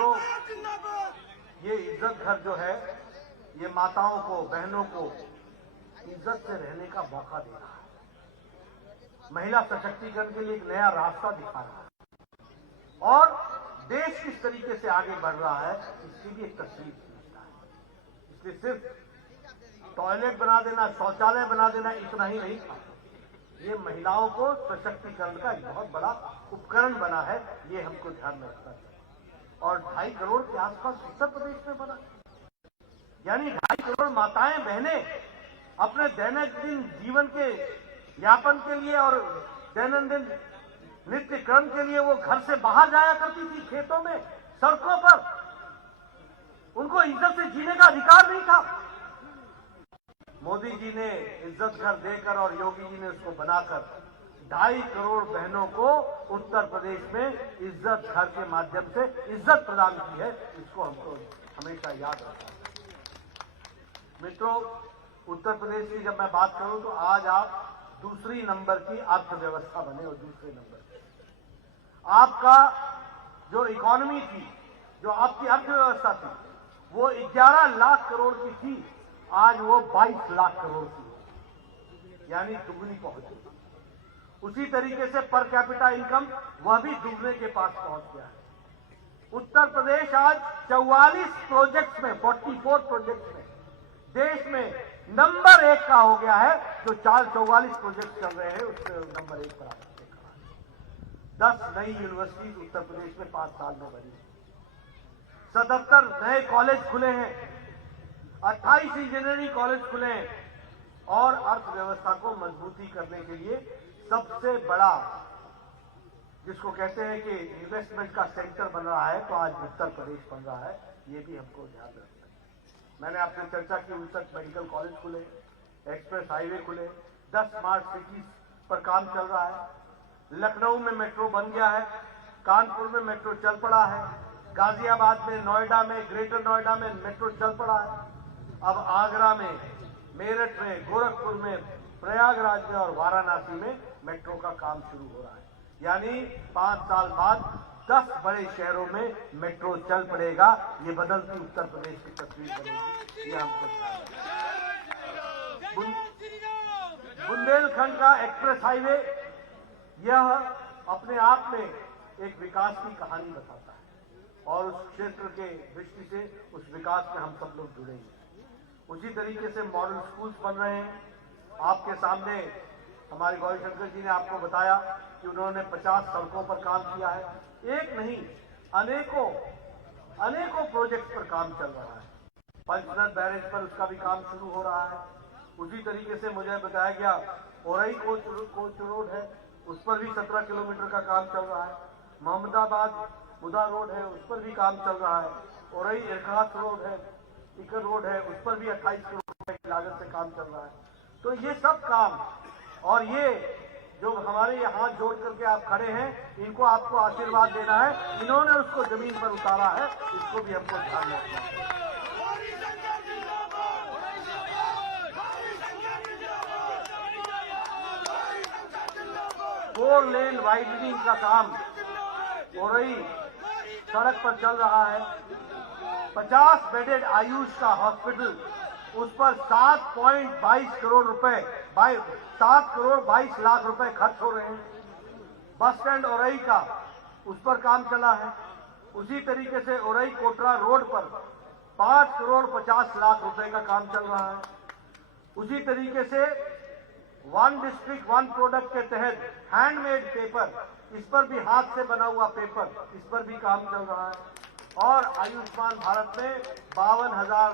मित्रों, ये इज्जत घर जो है ये माताओं को, बहनों को इज्जत से रहने का मौका दे रहा है, महिला सशक्तिकरण के लिए एक नया रास्ता दिखा रहा है और देश किस तरीके से आगे बढ़ रहा है इसकी भी एक तस्वीर समझता है। इसलिए सिर्फ टॉयलेट बना देना, शौचालय बना देना इतना ही नहीं था, ये महिलाओं को सशक्तिकरण का एक बहुत बड़ा उपकरण बना है, ये हमको ध्यान में रखना चाहिए। और 2.5 करोड़ के आसपास उत्तर प्रदेश में बना, यानी 2.5 करोड़ माताएं, बहनें अपने दैनंदिन जीवन के यापन के लिए और दैनंदिन नित्य क्रम के लिए वो घर से बाहर जाया करती थी, खेतों में, सड़कों पर। उनको इज्जत से जीने का अधिकार नहीं था। मोदी जी ने इज्जत घर देकर और योगी जी ने उसको बनाकर 2.5 करोड़ बहनों को उत्तर प्रदेश में इज्जत घर के माध्यम से इज्जत प्रदान की है। इसको हमको हमेशा याद रखना है। मित्रों, उत्तर प्रदेश की जब मैं बात करूं तो आज आप दूसरी नंबर की अर्थव्यवस्था बने और दूसरे नंबर की आपका जो इकोनॉमी थी, जो आपकी अर्थव्यवस्था थी, वो 11 लाख करोड़ की थी, आज वो 22 लाख करोड़ की, यानी दुगनी पहुंची। उसी तरीके से पर कैपिटा इनकम वह भी दुगने के पास पहुंच गया है। उत्तर प्रदेश आज 44 प्रोजेक्ट्स में, 44 प्रोजेक्ट्स में देश में नंबर 1 का हो गया है। जो 44 प्रोजेक्ट चल रहे हैं उसमें नंबर 1 पर आ सकते हैं। 10 नई यूनिवर्सिटीज उत्तर प्रदेश में 5 साल में बनी, 77 नए कॉलेज खुले हैं, 28 इंजीनियरिंग कॉलेज खुले हैं और अर्थव्यवस्था को मजबूती करने के लिए सबसे बड़ा जिसको कहते हैं कि इन्वेस्टमेंट का सेंटर बन रहा है, तो आज उत्तर प्रदेश बन रहा है। ये भी हमको ध्यान रखना है। मैंने आपसे चर्चा की, 59 मेडिकल कॉलेज खुले, एक्सप्रेस हाईवे खुले, 10 स्मार्ट सिटीज पर काम चल रहा है। लखनऊ में मेट्रो बन गया है, कानपुर में मेट्रो चल पड़ा है, गाजियाबाद में, नोएडा में, ग्रेटर नोएडा में मेट्रो चल पड़ा है। अब आगरा में, मेरठ में, गोरखपुर में, प्रयागराज में और वाराणसी में मेट्रो का काम शुरू हो रहा है। यानी 5 साल बाद 10 बड़े शहरों में मेट्रो चल पड़ेगा। ये बदलती उत्तर प्रदेश की तस्वीर बनेगी, ये हमको ध्यान रखना है। बुंदेलखंड का एक्सप्रेस हाईवे, यह अपने आप में एक विकास की कहानी बताता है और उस क्षेत्र के दृष्टि से उस विकास में हम सब लोग जुड़ेंगे। उसी तरीके से मॉडल स्कूल्स बन रहे हैं। आपके सामने हमारे गौरीशंकर जी ने आपको बताया कि उन्होंने 50 सड़कों पर काम किया है। एक नहीं, अनेकों प्रोजेक्ट पर काम चल रहा है। पंचनद बैरेज पर उसका भी काम शुरू हो रहा है। उसी तरीके से मुझे बताया गया औरई कोच रोड है, उस पर भी 17 किलोमीटर का काम चल रहा है। मोहम्मदाबाद मुदा रोड है, उस पर भी काम चल रहा है। औरई इरखात रोड है, इकर रोड है, उस पर भी 28 करोड़ रुपए की लागत से काम चल रहा है। तो ये सब काम और ये जो हमारे ये हाथ जोड़ करके आप खड़े हैं, इनको आपको आशीर्वाद देना है। इन्होंने उसको जमीन पर उतारा है, इसको भी हमको ध्यान में रखना है। 4 लेन वाइडनिंग का काम औरई सड़क पर चल रहा है। 50 बेडेड आयुष का हॉस्पिटल, उस पर 7.22 करोड़ रुपए, 7 करोड़ 22 लाख रुपए खर्च हो रहे हैं। बस स्टैंड औरई का, उस पर काम चला है। उसी तरीके से औरई कोटरा रोड पर 5 करोड़ 50 लाख रुपए का काम चल रहा है। उसी तरीके से 1 डिस्ट्रिक्ट 1 प्रोडक्ट के तहत हैंडमेड पेपर, इस पर भी हाथ से बना हुआ पेपर, इस पर भी काम चल रहा है। और आयुष्मान भारत में 52,000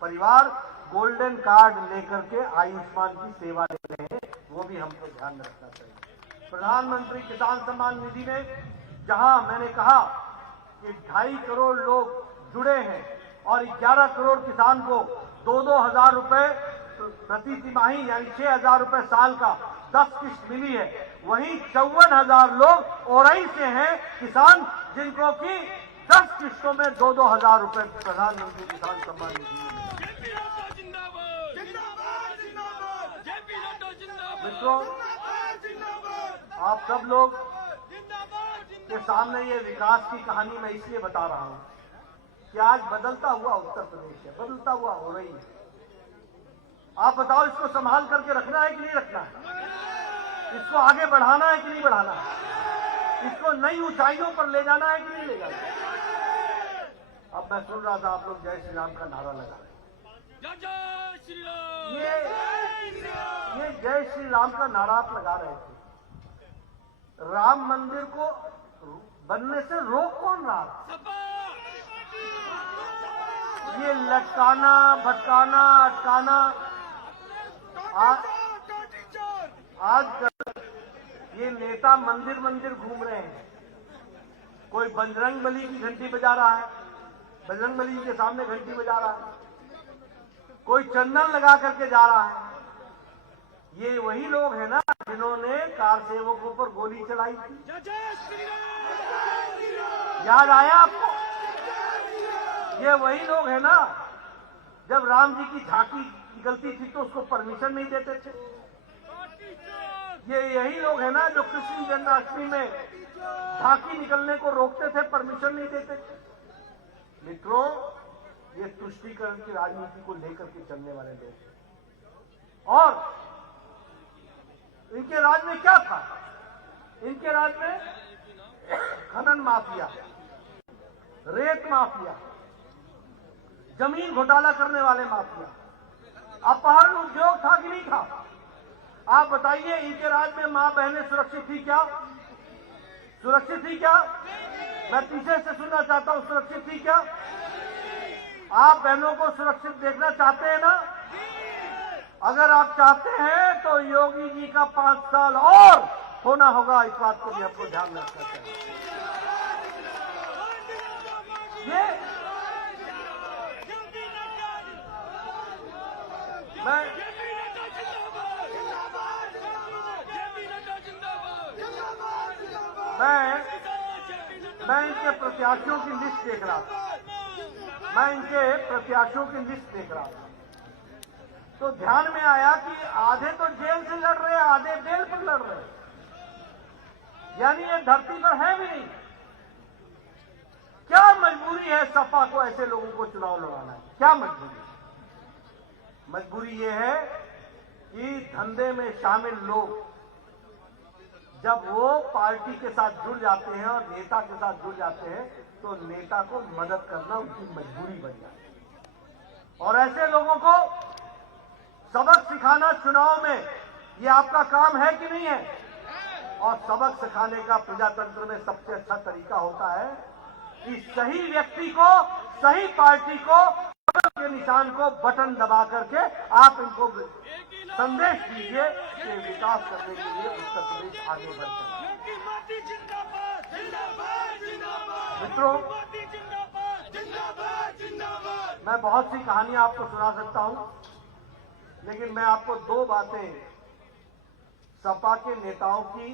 परिवार गोल्डन कार्ड लेकर के आयुष्मान की सेवा ले रहे हैं, वो भी हमको ध्यान में रखना चाहिए। प्रधानमंत्री किसान सम्मान निधि में जहां मैंने कहा कि 2.5 करोड़ लोग जुड़े हैं और 11 करोड़ किसान को 2-2 हजार रुपए प्रति तिमाही यानी 6,000 रुपए साल का 10 किस्त मिली है, वहीं 54,000 लोग औरई से हैं किसान, जिनको की 10 किस्तों में 2-2 हजार रुपए प्रधानमंत्री किसान सम्मान निधि मिली। मित्रों, आप सब लोग के सामने ये विकास की कहानी मैं इसलिए बता रहा हूं कि आज बदलता हुआ उत्तर प्रदेश है, बदलता हुआ हो रही है। आप बताओ, इसको संभाल करके रखना है कि नहीं रखना है? इसको आगे बढ़ाना है कि नहीं बढ़ाना है? इसको नई ऊंचाइयों पर ले जाना है कि नहीं ले जाना है? अब मैं सुन रहा था आप लोग जय श्री राम का नारा लगा रहे हैं। ये जय श्री राम का नारा आप लगा रहे थे। राम मंदिर को बनने से रोक कौन रहा? ये लटकाना, भटकाना, अटकाना आज ये नेता मंदिर मंदिर घूम रहे हैं। कोई बजरंग बली की घंटी बजा रहा है, बजरंग बली के सामने घंटी बजा रहा है, कोई चंदन लगा करके जा रहा है। ये वही लोग हैं ना जिन्होंने कार सेवकों पर गोली चलाई थी। याद आया आपको? ये वही लोग हैं ना, जब राम जी की झांकी निकलती थी तो उसको परमिशन नहीं देते थे। ये यही लोग हैं ना जो कृष्ण जन्माष्टमी में झांकी निकलने को रोकते थे, परमिशन नहीं देते थे। मित्रों, ये तुष्टीकरण की राजनीति को लेकर के चलने वाले लोग। और इनके राज में क्या था? इनके राज में खनन माफिया, रेत माफिया, जमीन घोटाला करने वाले माफिया, अपहरण उद्योग था कि नहीं था? आप बताइए, इनके राज में मां बहनें सुरक्षित थी क्या? सुरक्षित थी क्या? मैं पीछे से सुनना चाहता हूं, सुरक्षित थी क्या? आप बहनों को सुरक्षित देखना चाहते हैं ना? अगर आप चाहते हैं तो योगी जी का 5 साल और होना होगा। इस बात को भी आपको ध्यान में रखना चाहिए। मैं इनके प्रत्याशियों की लिस्ट देख रहा था। तो ध्यान में आया कि आधे तो जेल से लड़ रहे हैं, आधे बेल पर लड़ रहे हैं। यानी ये धरती पर है भी नहीं। क्या मजबूरी है सपा को ऐसे लोगों को चुनाव लड़ाना है? क्या मजबूरी है? मजबूरी ये है कि धंधे में शामिल लोग जब वो पार्टी के साथ जुड़ जाते हैं और नेता के साथ जुड़ जाते हैं तो नेता को मदद करना उनकी मजबूरी बन जाती है। और ऐसे लोगों को सबक सिखाना चुनाव में ये आपका काम है कि नहीं है? और सबक सिखाने का प्रजातंत्र में सबसे अच्छा तरीका होता है कि सही व्यक्ति को, सही पार्टी को, के निशान को बटन दबा करके आप इनको संदेश दीजिए कि विकास करने के लिए उत्तर प्रदेश आगे बढ़ सके। मित्रों, मैं बहुत सी कहानियां आपको सुना सकता हूं, लेकिन मैं आपको 2 बातें सपा के नेताओं की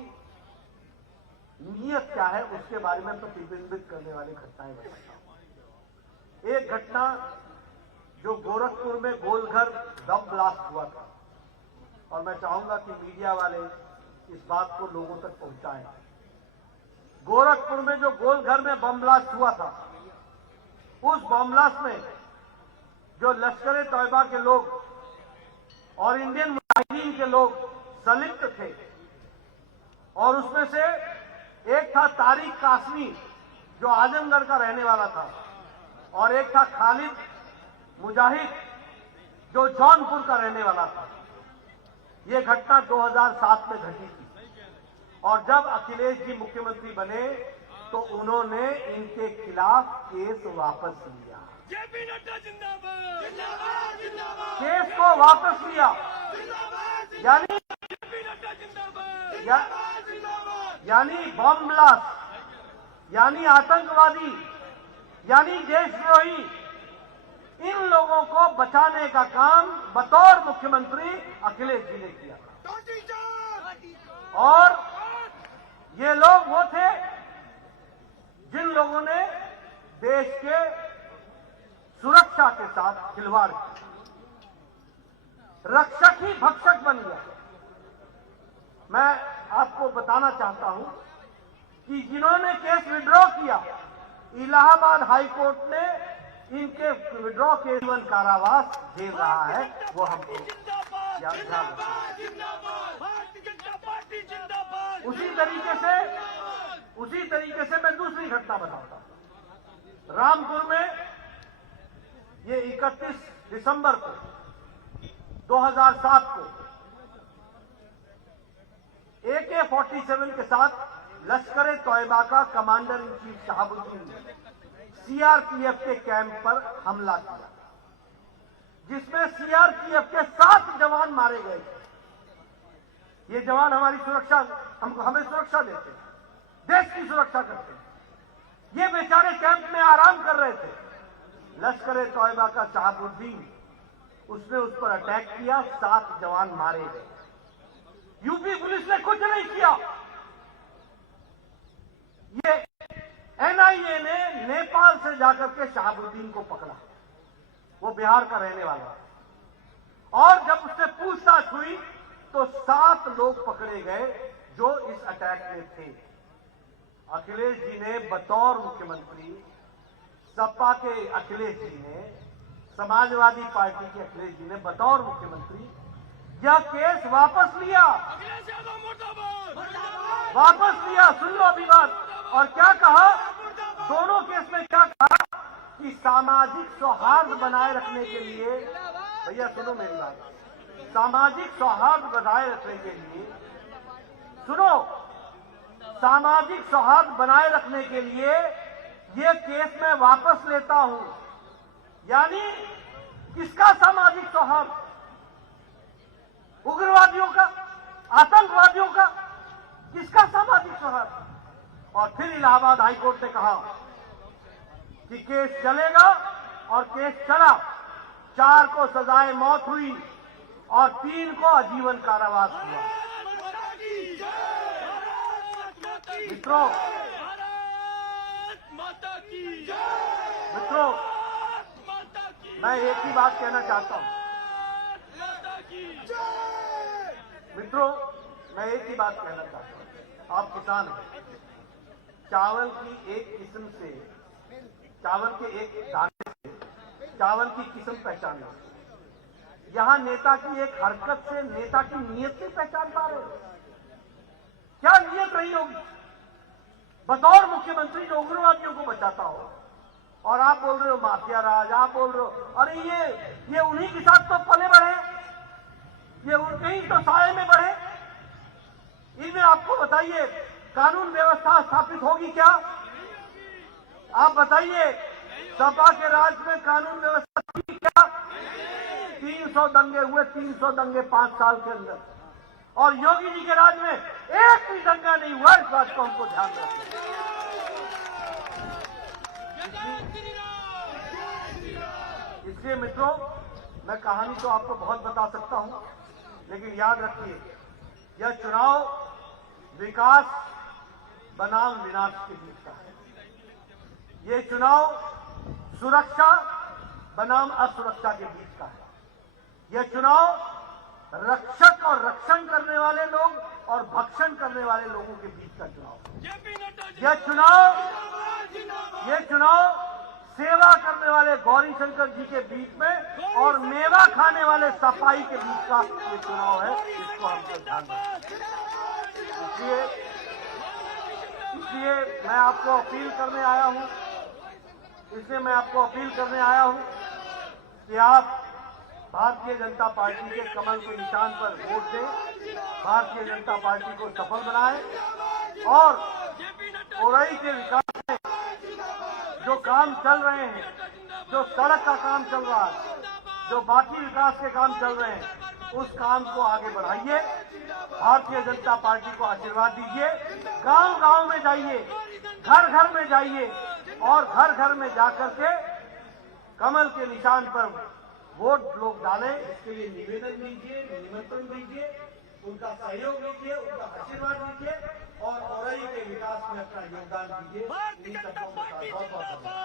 नीयत क्या है उसके बारे में प्रतिबिंबित करने वाली घटनाएं बताता हूं। एक घटना जो गोरखपुर में गोलघर बम ब्लास्ट हुआ था, और मैं चाहूंगा कि मीडिया वाले इस बात को लोगों तक पहुंचाएं। गोरखपुर में जो गोलघर में बम ब्लास्ट हुआ था, उस बम ब्लास्ट में जो लश्कर-ए-तौयबा के लोग और इंडियन मुजाहिदीन के लोग संलिप्त थे, और उसमें से एक था तारिक कासमी जो आजमगढ़ का रहने वाला था, और एक था खालिद मुजाहिद जो जौनपुर का रहने वाला था। ये घटना 2007 में घटी थी, और जब अखिलेश जी मुख्यमंत्री बने तो उन्होंने इनके खिलाफ केस वापस लिया। केस को वापस लिया, यानी बम ब्लास्ट, यानी आतंकवादी, यानी देशद्रोही, इन लोगों को बचाने का काम बतौर मुख्यमंत्री अखिलेश जी ने किया था। और ये लोग वो थे जिन लोगों ने देश के सुरक्षा के साथ खिलवाड़ किया। रक्षक ही भक्षक बन गया। मैं आपको बताना चाहता हूं कि जिन्होंने केस विड्रॉ किया, इलाहाबाद हाई कोर्ट ने इनके विड्रॉ के जीवन कारावास दे रहा है, वो हमको याद रखना। उसी तरीके से मैं दूसरी घटना बताता हूं। रामपुर में ये 31 दिसंबर को 2007 को AK-47 के साथ लश्कर ए तोयबा का कमांडर इन चीफ शहाबुद्दीन ने सीआरपीएफ के कैंप पर हमला किया, जिसमें सीआरपीएफ के 7 जवान मारे गए थे। ये जवान हमारी सुरक्षा, हमें सुरक्षा देते हैं, देश की सुरक्षा करते हैं। ये बेचारे कैंप में आराम कर रहे थे। लश्कर ए तोयबा का शहाबुद्दीन, उसने उस पर अटैक किया, 7 जवान मारे गए। यूपी पुलिस ने कुछ नहीं किया। ये एनआईए ने नेपाल से जाकर के शहाबुद्दीन को पकड़ा। वो बिहार का रहने वाला है। और जब उससे पूछताछ हुई तो 7 लोग पकड़े गए जो इस अटैक में थे। अखिलेश जी ने बतौर मुख्यमंत्री, सपा के अखिलेश जी ने, समाजवादी पार्टी के अखिलेश जी ने बतौर मुख्यमंत्री यह केस वापस लिया। सुन लो अभी बात। और क्या कहा, दोनों केस में क्या कहा कि सामाजिक सौहार्द बनाए रखने के लिए, भैया सुनो मेरी बात, सामाजिक सौहार्द बनाए रखने के लिए, सुनो, सामाजिक सौहार्द बनाए रखने के लिए ये केस मैं वापस लेता हूं। यानी किसका सामाजिक सौहार्द? उग्रवादियों का, आतंकवादियों का? किसका सामाजिक सौहार्द? और फिर इलाहाबाद हाईकोर्ट ने कहा कि केस चलेगा, और केस चला। 4 को सजाए मौत हुई और 3 को आजीवन कारावास हुआ। मित्रों, मैं एक ही बात कहना चाहता हूं। मित्रों, मैं एक ही बात कहना चाहता हूं। आप किसान हैं, चावल की एक किस्म से, चावल के एक दाने से चावल की किस्म पहचान लो। यहां नेता की एक हरकत से नेता की नीयत नहीं पहचान पा रहे हो। क्या नीयत रही होगी? बतौर मुख्यमंत्री जो उग्रवादियों को बचाता हो, और आप बोल रहे हो माफिया राज, आप बोल रहे हो, अरे ये उन्हीं के साथ तो पले बढ़े, ये उनके ही तो साए में बढ़े। इनमें आपको बताइए कानून व्यवस्था स्थापित होगी क्या? आप बताइए, सपा के राज में कानून व्यवस्था थी क्या? 300 दंगे हुए, 300 दंगे 5 साल के अंदर। और योगी जी के राज में एक भी दंगा नहीं हुआ। इस बात को हमको ध्यान रखना। इसलिए मित्रों, मैं कहानी तो आपको बहुत बता सकता हूं, लेकिन याद रखिए, यह चुनाव विकास बनाम विनाश के बीच का है। ये चुनाव सुरक्षा बनाम असुरक्षा के बीच का है। यह चुनाव रक्षक और रक्षण करने वाले लोग और भक्षण करने वाले लोगों के बीच का चुनाव। यह चुनाव सेवा करने वाले गौरी शंकर जी के बीच में और मेवा खाने वाले सफाई के बीच का ये चुनाव है। इसको हमको ध्यान रखना। इसलिए मैं आपको अपील करने आया हूं, कि आप भारतीय जनता पार्टी के कमल के निशान पर वोट दें, भारतीय जनता पार्टी को सफल बनाएं और ओरई के विकास में जो काम चल रहे हैं, जो सड़क का काम चल रहा है, जो बाकी विकास के काम चल रहे हैं, उस काम को आगे बढ़ाइए। भारतीय जनता पार्टी को आशीर्वाद दीजिए। गांव-गांव में जाइए, घर-घर में जाइए और घर-घर में जाकर के कमल के निशान पर वोट लोग डालें। इसके लिए निवेदन दीजिए, निमंत्रण दीजिए, उनका सहयोग लीजिए, उनका आशीर्वाद लीजिए और औरई के विकास में अपना योगदान दीजिए। इन सबको बहुत बहुत धन्यवाद।